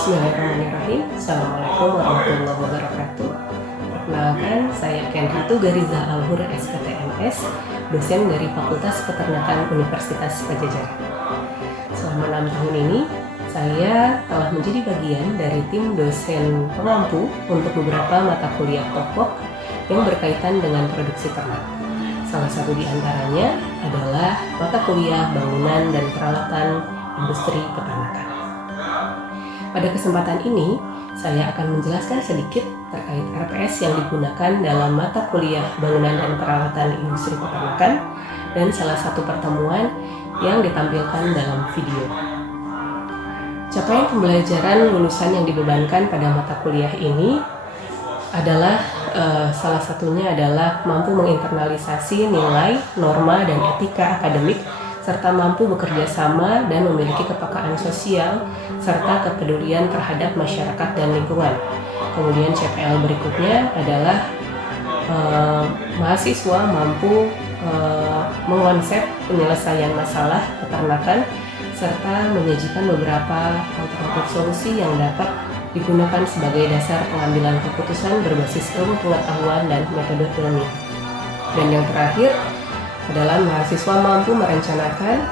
Bismillahirrahmanirrahim. Assalamualaikum warahmatullahi wabarakatuh. Perkenalkan, saya Kenhatu Gariza Alhur SPTMS, dosen dari Fakultas Peternakan Universitas Padjadjaran. Selama 6 tahun ini, saya telah menjadi bagian dari tim dosen pengampu untuk beberapa mata kuliah pokok yang berkaitan dengan produksi ternak. Salah satu di antaranya adalah mata kuliah bangunan dan peralatan industri peternakan. Pada kesempatan ini, saya akan menjelaskan sedikit terkait RPS yang digunakan dalam mata kuliah bangunan dan peralatan industri peternakan dan salah satu pertemuan yang ditampilkan dalam video. Capaian pembelajaran lulusan yang dibebankan pada mata kuliah ini adalah salah satunya adalah mampu menginternalisasi nilai, norma, dan etika akademik serta mampu bekerja sama dan memiliki kepekaan sosial serta kepedulian terhadap masyarakat dan lingkungan. Kemudian CPL berikutnya adalah mahasiswa mampu mengonsep penyelesaian masalah peternakan serta menyajikan beberapa alternatif solusi yang dapat digunakan sebagai dasar pengambilan keputusan berbasis ilmu pengetahuan dan metode ilmiah. Dan yang terakhir adalah mahasiswa mampu merencanakan,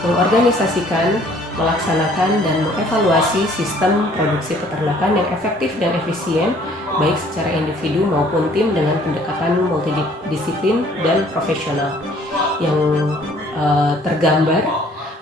mengorganisasikan, melaksanakan, dan mengevaluasi sistem produksi peternakan yang efektif dan efisien, baik secara individu maupun tim dengan pendekatan multidisiplin dan profesional, yang tergambar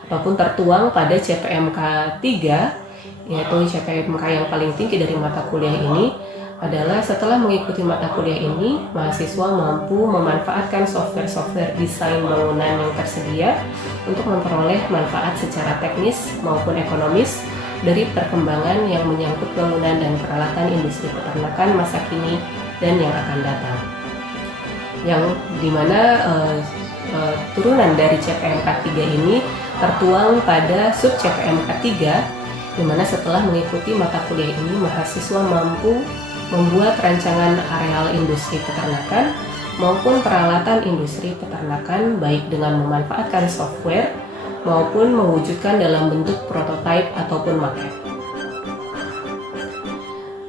ataupun tertuang pada CPMK 3, yaitu CPMK yang paling tinggi dari mata kuliah ini, adalah setelah mengikuti mata kuliah ini, mahasiswa mampu memanfaatkan software-software desain bangunan yang tersedia untuk memperoleh manfaat secara teknis maupun ekonomis dari perkembangan yang menyangkut bangunan dan peralatan industri peternakan masa kini dan yang akan datang. Yang dimana turunan dari CPMK 3 ini tertuang pada sub CPMK 3, dimana setelah mengikuti mata kuliah ini, mahasiswa mampu membuat rancangan areal industri peternakan maupun peralatan industri peternakan baik dengan memanfaatkan software maupun mewujudkan dalam bentuk prototipe ataupun maket.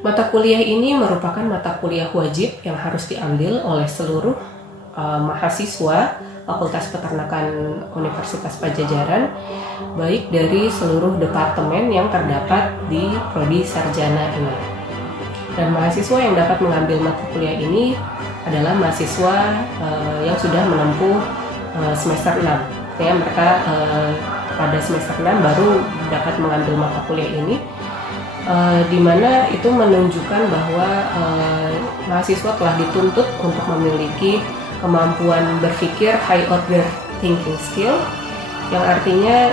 Mata kuliah ini merupakan mata kuliah wajib yang harus diambil oleh seluruh mahasiswa Fakultas Peternakan Universitas Padjadjaran, baik dari seluruh departemen yang terdapat di Prodi Sarjana ini. Dan mahasiswa yang dapat mengambil mata kuliah ini adalah mahasiswa yang sudah menempuh semester 6. Ya, mereka pada semester 6 baru dapat mengambil mata kuliah ini, di mana itu menunjukkan bahwa mahasiswa telah dituntut untuk memiliki kemampuan berpikir high order thinking skill, yang artinya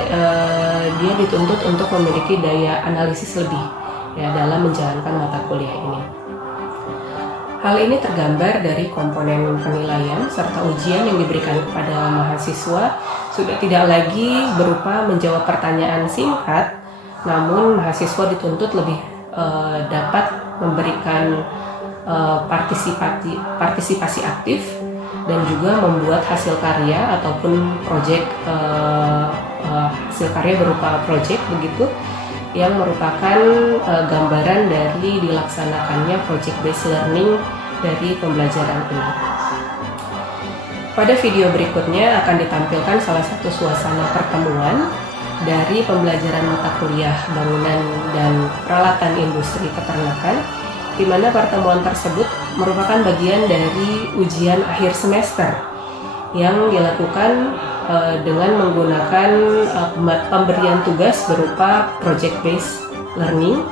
dia dituntut untuk memiliki daya analisis lebih ya dalam menjalankan mata kuliah ini. Hal ini tergambar dari komponen penilaian serta ujian yang diberikan kepada mahasiswa sudah tidak lagi berupa menjawab pertanyaan singkat, namun mahasiswa dituntut lebih dapat memberikan partisipasi aktif dan juga membuat hasil karya ataupun proyek hasil karya berupa proyek begitu, yang merupakan gambaran dari dilaksanakannya project based learning dari pembelajaran ini. Pada video berikutnya akan ditampilkan salah satu suasana pertemuan dari pembelajaran mata kuliah bangunan dan peralatan industri peternakan, di mana pertemuan tersebut merupakan bagian dari ujian akhir semester yang dilakukan dengan menggunakan pemberian tugas berupa project based learning,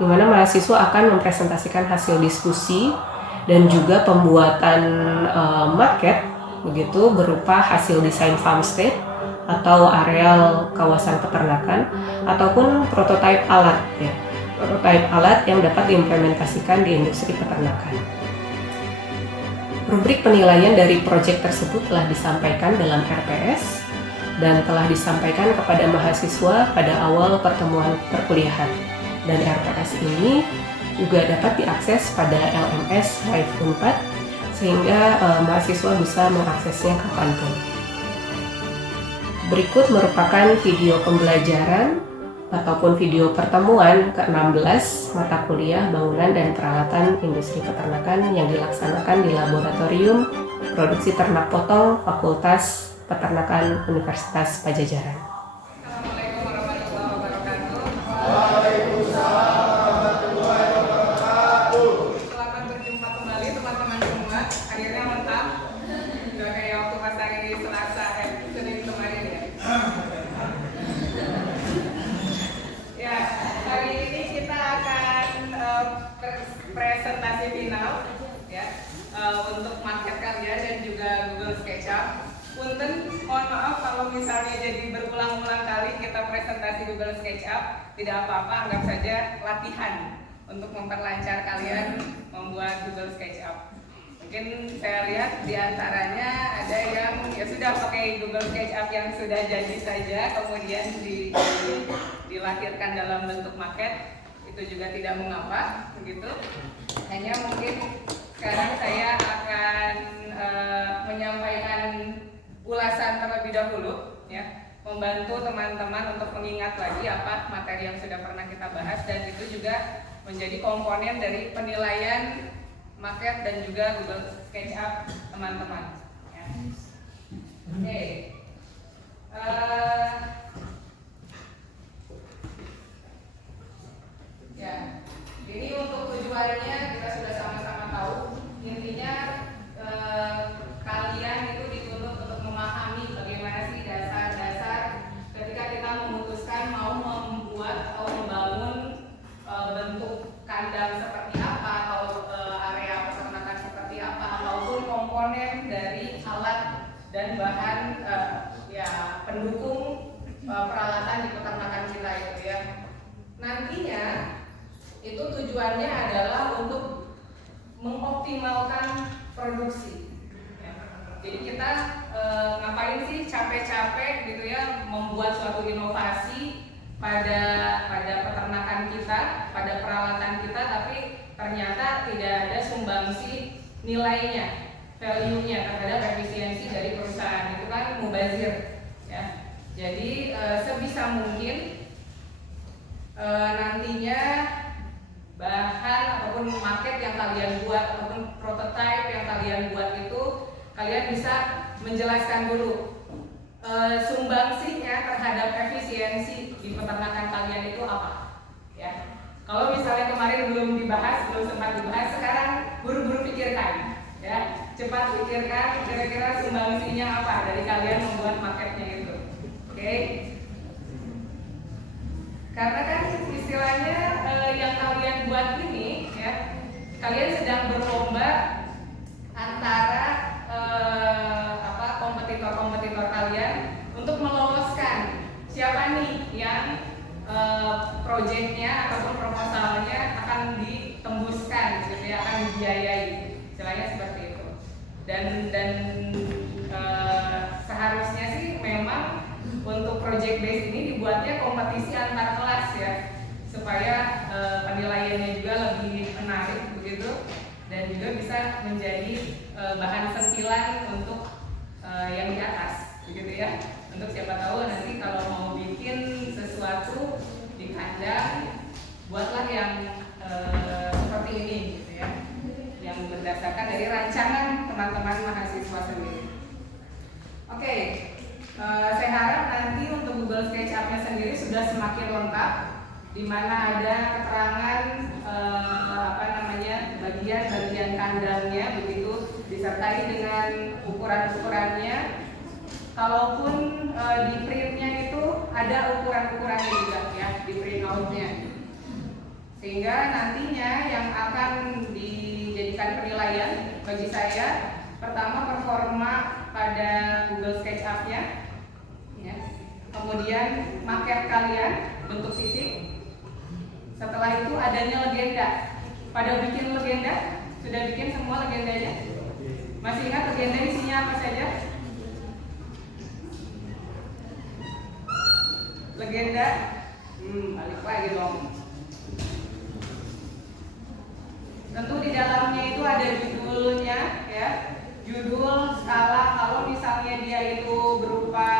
di mana mahasiswa akan mempresentasikan hasil diskusi dan juga pembuatan maket begitu berupa hasil desain farmstead atau areal kawasan peternakan ataupun prototipe alat ya. Prototipe alat yang dapat diimplementasikan di industri peternakan. Rubrik penilaian dari proyek tersebut telah disampaikan dalam RPS dan telah disampaikan kepada mahasiswa pada awal pertemuan perkuliahan. Dan RPS ini juga dapat diakses pada LMS Live Unpad sehingga mahasiswa bisa mengaksesnya kapanpun. Berikut merupakan video pembelajaran ataupun video pertemuan ke-16 mata kuliah bangunan dan peralatan industri peternakan yang dilaksanakan di Laboratorium Produksi Ternak Potong Fakultas Peternakan Universitas Padjadjaran. Assalamualaikum warahmatullahi wabarakatuh. Waalaikumsalam warahmatullahi wabarakatuh. Selamat berjumpa kembali teman-teman semua. Akhirnya mantap. Udah kayak waktu pas hari Selasa Senin kemarin ya. Ya, hari ini kita akan presentasi final ya untuk market karya dan juga Google SketchUp. Punten, mohon maaf kalau misalnya jadi berulang-ulang kali kita presentasi Google SketchUp, tidak apa-apa, anggap saja latihan untuk memperlancar kalian membuat Google SketchUp. Mungkin saya lihat di antaranya ada yang ya sudah pakai Google SketchUp yang sudah jadi saja, kemudian dilahirkan dalam bentuk maket, itu juga tidak mengapa, begitu. Hanya mungkin sekarang saya akan menyampaikan ulasan terlebih dahulu, ya, membantu teman-teman untuk mengingat lagi apa materi yang sudah pernah kita bahas, dan itu juga menjadi komponen dari penilaian market dan juga Google SketchUp teman-teman. Ya. Oke. Ya, ini untuk tujuannya kita sudah sama-sama tahu. Intinya kalian itu dituntut untuk memahami bagaimana sih dasar-dasar ketika kita memutuskan mau membuat atau membangun bentuk kandang seperti apa atau area peternakan seperti apa, maupun komponen dari alat dan bahan ya pendukung peralatan di peternakan kita itu ya. Nantinya itu tujuannya adalah untuk mengoptimalkan produksi. Ya. Jadi kita ngapain sih capek-capek gitu ya membuat suatu inovasi pada peternakan kita, pada peralatan kita, tapi ternyata tidak ada sumbangsi nilainya, value-nya terhadap efisiensi dari perusahaan, itu kan mubazir. Ya. Jadi sebisa mungkin nantinya bahan ataupun market yang kalian buat ataupun prototype yang kalian buat itu kalian bisa menjelaskan dulu sumbangsinya terhadap efisiensi di peternakan kalian itu apa, ya. Kalau misalnya kemarin belum sempat dibahas, sekarang buru-buru pikirkan, ya, cepat pikirkan kira-kira sumbangsinya apa dari kalian membuat marketnya itu, oke? Karena kan istilahnya yang kalian buat ini, ya, kalian sedang berlomba antara kompetitor kalian untuk meloloskan siapa nih yang proyeknya ataupun proposalnya akan ditembuskan, gitu ya, akan dibiayai, istilahnya seperti itu. Dan seharusnya sih memang untuk project base ini dibuatnya kompetisi antar kelas ya, supaya penilaiannya juga lebih menarik begitu, dan juga bisa menjadi bahan sentilan untuk yang di atas begitu ya. Untuk siapa tahu nanti kalau mau bikin sesuatu di kandang, buatlah yang seperti ini gitu ya, yang berdasarkan dari rancangan teman-teman mahasiswa sendiri. Oke. Saya harap nanti untuk Google SketchUp-nya sendiri sudah semakin lengkap, di mana ada keterangan bagian-bagian kandangnya begitu, disertai dengan ukuran-ukurannya. Kalaupun di printnya itu ada ukuran-ukurannya juga ya, di print out-nya, sehingga nantinya yang akan dijadikan penilaian bagi saya, pertama performa pada Google SketchUp-nya, ya. Kemudian market kalian, bentuk sisik. Setelah itu adanya legenda. Pada bikin legenda, sudah bikin semua legendanya? Masih ingat legenda isinya apa saja? Legenda, balik lagi dong. Tentu di dalamnya itu ada judulnya, ya. Judul, skala, kalau misalnya dia itu berupa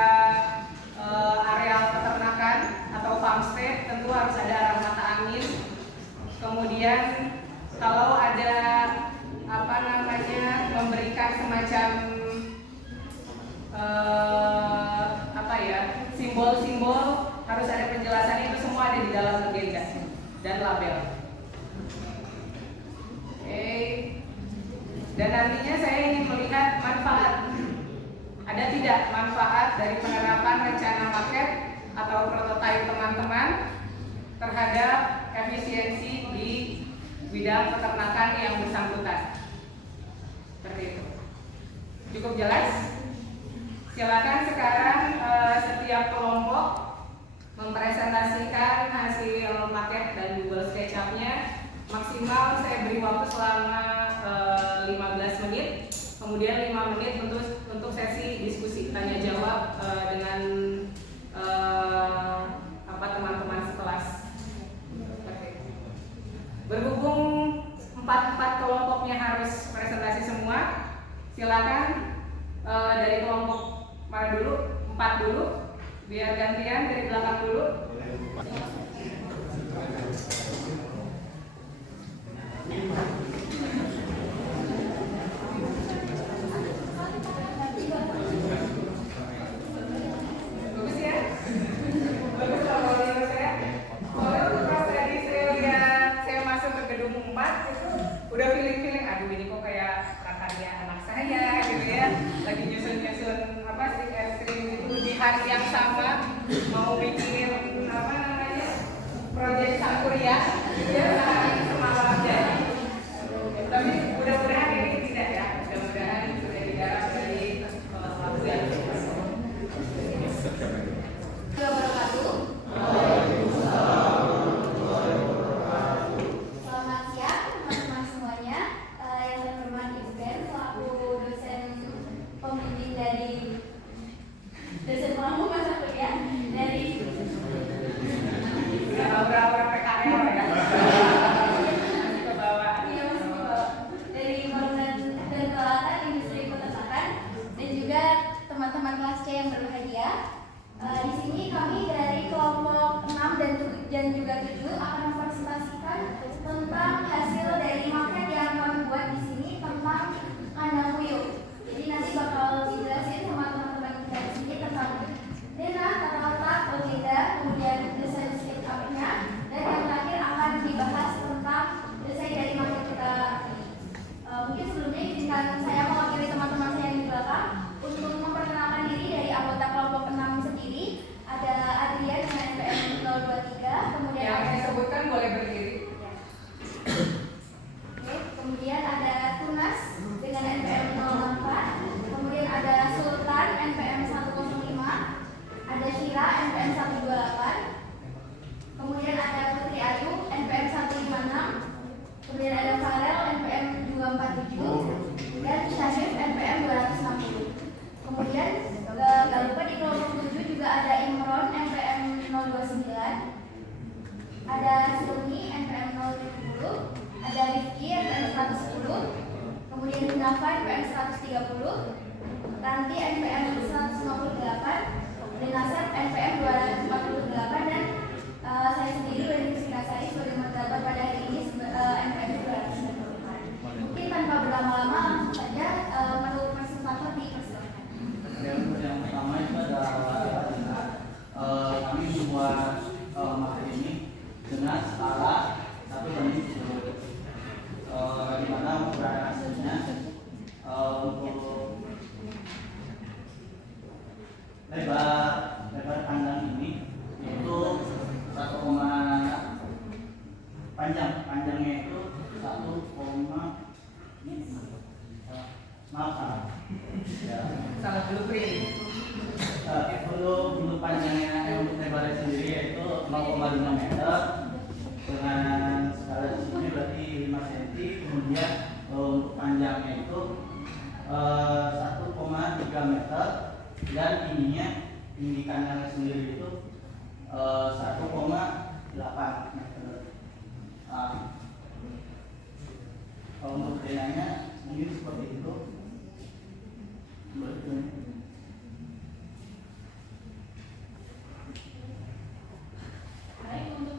areal peternakan atau farmstead, tentu harus ada arah mata angin. Kemudian kalau ada memberikan semacam simbol-simbol, harus ada penjelasan, itu semua ada di dalam legenda dan label. Oke. Dan nantinya saya ingin melihat manfaat. Ada tidak manfaat dari penerapan rencana paket atau prototipe teman-teman terhadap efisiensi di bidang peternakan yang bersangkutan? Seperti itu. Cukup jelas? Silakan sekarang setiap kelompok mempresentasikan hasil paket dan Google SketchUp-nya. Maksimal saya beri waktu selama 15 menit. Kemudian 5 menit untuk sesi diskusi tanya jawab dengan teman-teman sekelas. Berhubung 4 kelompoknya harus presentasi semua, silakan dari kelompok mana dulu? 4 dulu, biar gantian dari belakang dulu. Bagus ya? Bagus kalau menurut saya. Soalnya pas tadi saya lihat saya masuk ke gedung 4 itu udah feeling aduh ini kok kayak prakarya anak saya gitu ya. Lagi nyusun stick es krim gitu di hari yang sama mau bikin proyek sang kuliah gitu ya, sehari semalam jadi. Tapi mudah-mudahan ini tidak ya, mudah-mudahan sudah digarap dari waktu yang Selamat siang teman-teman semuanya. Yang saya hormati Ibu Ben selaku dosen pembimbing dari dosen pelaku masa kuliah dari berapa PKL ya? Masih ke bawah. Iya, masih ke bawah. Dari bangunan dan peralatan industri peternakan dan juga teman-teman kelas C yang berbahagia. Di sini kami dari kelompok 6 dan juga 7 akan mempresentasikan tentang hasil dari maket yang kami buat di sini tentang kandang puyuh. Jadi nanti bakal dijelasin sama teman-teman kita di sini tentang denah, tata letak, legenda, kemudian desain SketchUp-nya, dan yang terakhir akan dibahas tentang desain dari maket kita ini. Mungkin sebelumnya izinkan saya mewakili teman-teman saya yang di belakang untuk memperkenalkan diri dari anggota kelompok 6 sendiri. Ada Adrian dengan NPM 023, kemudian Yang ada saya sebutkan boleh berdiri. Oke, kemudian ada Tunas dengan NPM 04, kemudian ada Sultan NPM 105, ada Syira NPM 128, kemudian ada Putri Ayu NPM 156, kemudian ada Farel NPM 247, dan Syahif NPM 260. Kemudian gak lupa di kelompok 7 juga ada Imron NPM 029, ada Sumi NPM 070, ada Rifki NPM 110, kemudian Nafa NPM 130, Ranti NPM 158, dan Nasab NPM 248, dan saya sendiri Wendy Kasari sebagai moderator pada hari ini NPM 294. Mungkin tanpa berlama-lama langsung saja menurut presentator dipersilakan. Yang pertama itu adalah kami membuat materi ini dengan skala 1:10, di mana ukuran hasilnya untuk lebar kandang ini itu 1, panjangnya itu 1, maaf ya. Salah blueprint. Untuk panjangnya untuk lebarnya sendiri yaitu 0,5 meter dengan skala di sini berarti 5 cm. Kemudian untuk panjangnya itu 1,3 meter dan tinggi kandangnya sendiri itu 1,8 meter. Kalau untuk denahnya mungkin seperti itu. Baik, untuk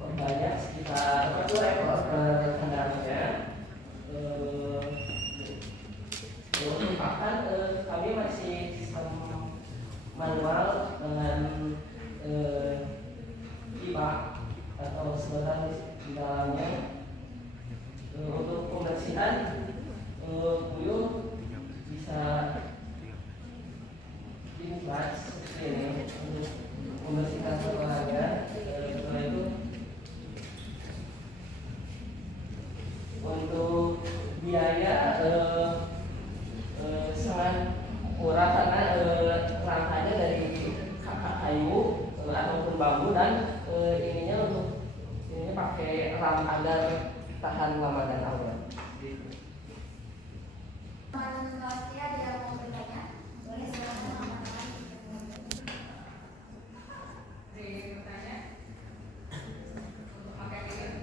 banyak sekitar 1 ekor kendaraannya. Untuk pakan kami masih sistem manual dengan pipa atau sedotan di dalamnya. Untuk pembersihan puyuh bisa dibuat seperti ini untuk membersihkan kotorannya. Setelah itu untuk biaya sangat murah karena rangkanya dari kayu ataupun bambu dan ininya pakai ram agar tahan lama dan awet. Teman kelasnya ada yang mau bertanya? Boleh silakan teman-teman. Ada yang ingin bertanya? Untuk pakai ini.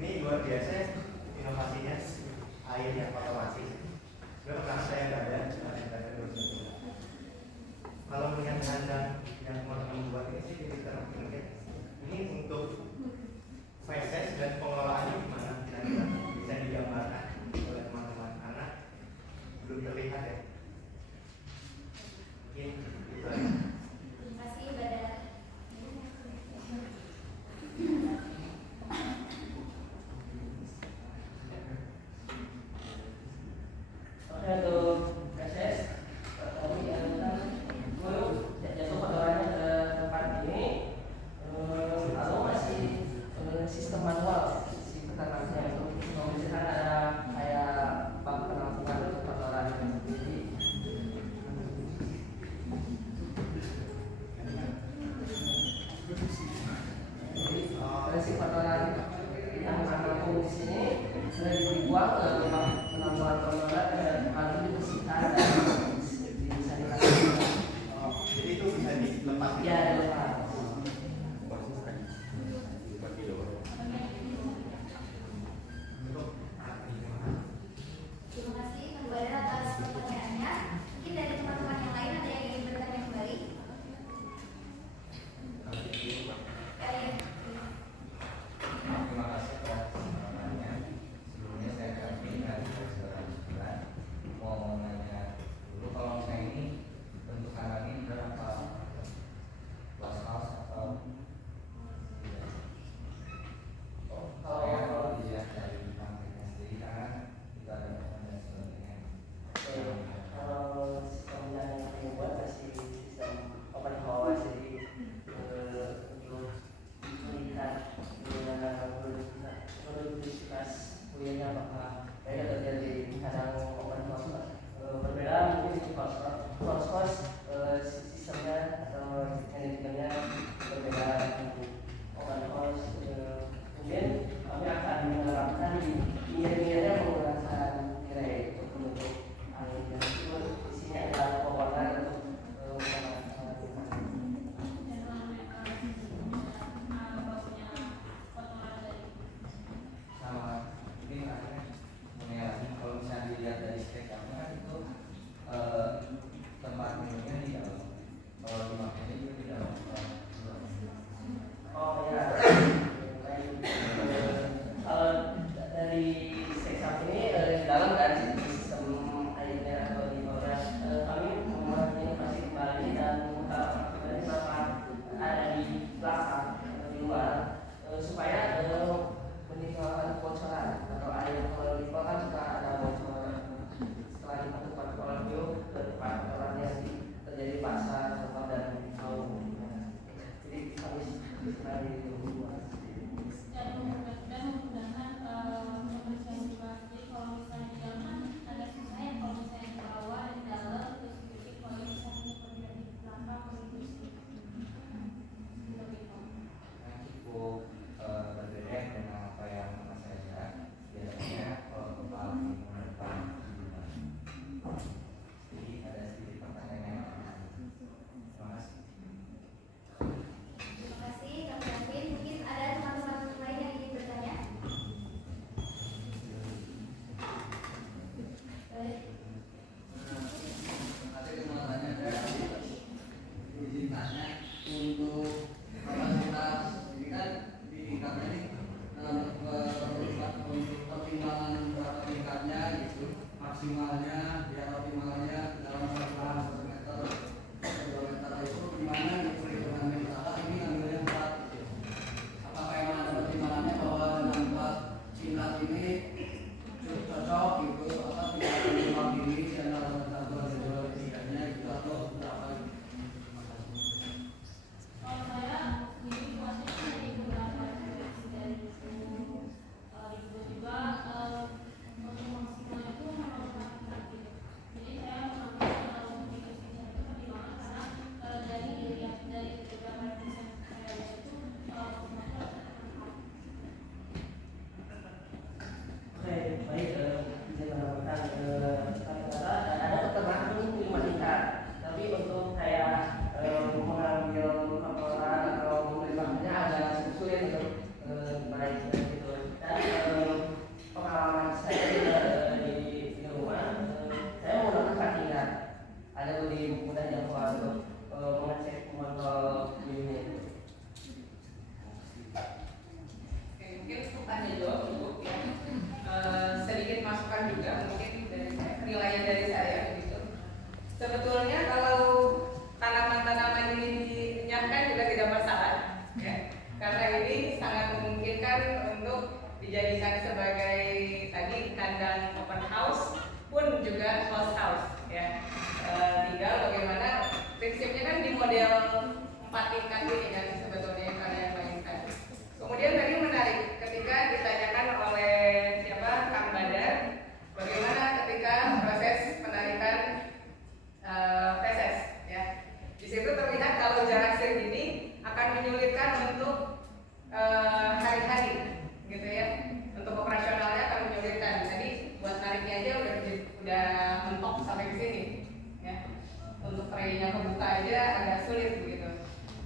Ini luar biasa inovasinya, air yang otomatis. Sebenarnya pernah saya berada dulu. Kalau melihat kandang yang teman-teman buat ini sih kita mungkin ini untuk feses dan pengelolaannya gimana kira-kira bisa digambarkan oleh teman-teman karena belum terlihat ya. Mungkin itu aja. Terima kasih Badar. Oke, untuk proses kami dulu jatuh kotorannya ke tempat ini, lalu masih sistem manual si peternaknya untuk membersihkan ada kayak bak penampungan untuk kotoran. Jadi si kotoran yang ternampung di sini sudah dibuang ke penampungan kotoran dan lalu dibersihkan dan bisa dilakukan. Jadi itu bisa dilepas. Ya, dilepas. Terima kasih Pak Badar atas pertanyaannya. Mungkin dari teman-teman yang lain ada yang ingin bertanya kembali? Terima kasih atas kesempatannya. Sebelumnya saya kami dari saudara mau nanya dulu kalau misalnya ini bentuk kandang ini berapa glass house atau kalau dilihat dari panggilnya sendiri kan kita ada bahan dan sebagainya. Kalau sistem yang kami buat masih sistem open house, jadi untuk melihat produktivitas kuliahnya apakah beda terjadi di kandang open house. Berbeda mungkin di course sistemnya atau manajemennya berbeda untuk open house. Kemudian kami akan menerapkan di pinggir-pinggirnya menggunakan tirai untuk menutup angin dan meskipun isinya adalah pewarna untuk sama mungkin akhirnya mengenai lagi kalau misalnya dilihat dari sketsa kan itu tempat minumnya di dalam, kalau dimakannya juga di dalam. oh ya. Kalau cocok gitu apa tidak akan mewakili channel atau tidaknya gitu atau berapa gitu. Kalau saya sendiri puasanya dari beberapa referensi dari buku juga untuk maksimalnya itu memang hati-hati. Jadi saya mengambil untuk dikasih itu pertimbangan karena dari beberapa referensi saya itu Oke, baik, izin menambahkan kata-kata ada peternakan ini meningkat, tapi untuk kayak mengambil laporan atau menerimanya agak sulit untuk baik gitu. Dan pengalaman saya di rumah, saya menggunakan kartina, ada lebih mudah jangkauan untuk mengecek mengontrol unit. Oke, mungkin untuk tanya jawab cukup ya. Sedikit masukan juga mungkin dari saya, penilaian dari saya begitu. Sebetulnya kalau tanaman-tanaman ini dinyahkan juga tidak masalah, ya, karena ini sangat memungkinkan untuk dijadikan sebagai tadi kandang open house pun juga closed house, ya. Tinggal bagaimana prinsipnya kan di model 4 tingkat ini kan sebetulnya yang kalian mainkan. Kemudian tadi menarik ketika ditanyakan oleh siapa Kang Badar, bagaimana ketika proses penarikan feses, ya. Di situ terlihat kalau jarak segini akan menyulitkan untuk hari-hari, gitu ya. Untuk operasionalnya akan menyulitkan. Tadi buat nariknya aja udah mentok sampai ke sini, ya. Untuk traynya kebuka aja agak sulit begitu.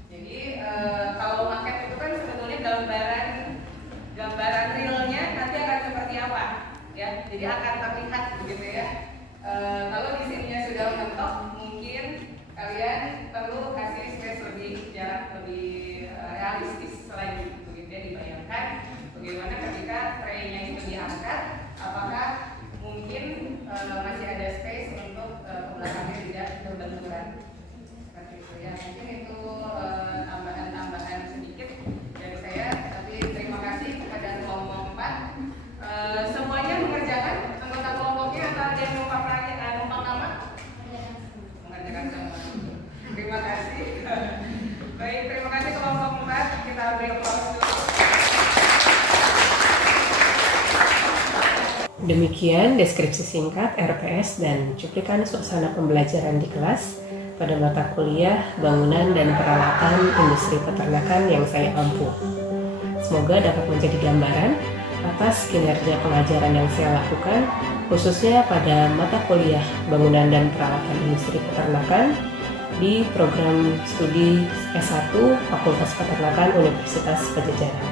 Jadi kalau maket itu kan sebetulnya gambaran realnya nanti akan seperti apa, ya. Jadi akan terlihat begitu ya. Kalau di sininya sudah mentok, mungkin kalian perlu kasih space lebih, jarak lebih realistis lagi begitu ya. Dibayangkan bagaimana ketika traynya itu diangkat, apakah mungkin masih ada space untuk belakangnya tidak berbenturan. Seperti itu ya. Mungkin itu tambahan sedikit dari saya, tapi terima kasih kepada kelompok 4. Semuanya mengerjakan anggota kelompoknya atau ada yang numpang nama? Mengerjakan semua. Terima kasih. Baik, terima kasih kelompok 4. Kita beri aplaus dulu. Demikian deskripsi singkat RPS dan cuplikan suasana pembelajaran di kelas pada mata kuliah Bangunan dan Peralatan Industri Peternakan yang saya ampu. Semoga dapat menjadi gambaran atas kinerja pengajaran yang saya lakukan, khususnya pada mata kuliah Bangunan dan Peralatan Industri Peternakan di program studi S1 Fakultas Peternakan Universitas Padjadjaran.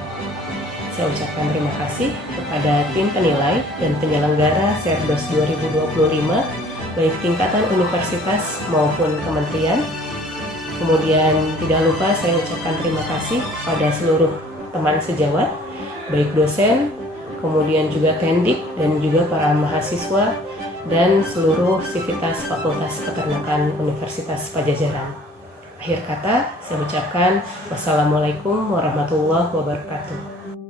Saya ucapkan terima kasih kepada tim penilai dan penyelenggara Serdos 2025, baik tingkatan universitas maupun kementerian. Kemudian tidak lupa saya ucapkan terima kasih pada seluruh teman sejawat, baik dosen, kemudian juga Tendik dan juga para mahasiswa dan seluruh sivitas Fakultas Peternakan Universitas Padjadjaran. Akhir kata, saya ucapkan wassalamualaikum warahmatullahi wabarakatuh.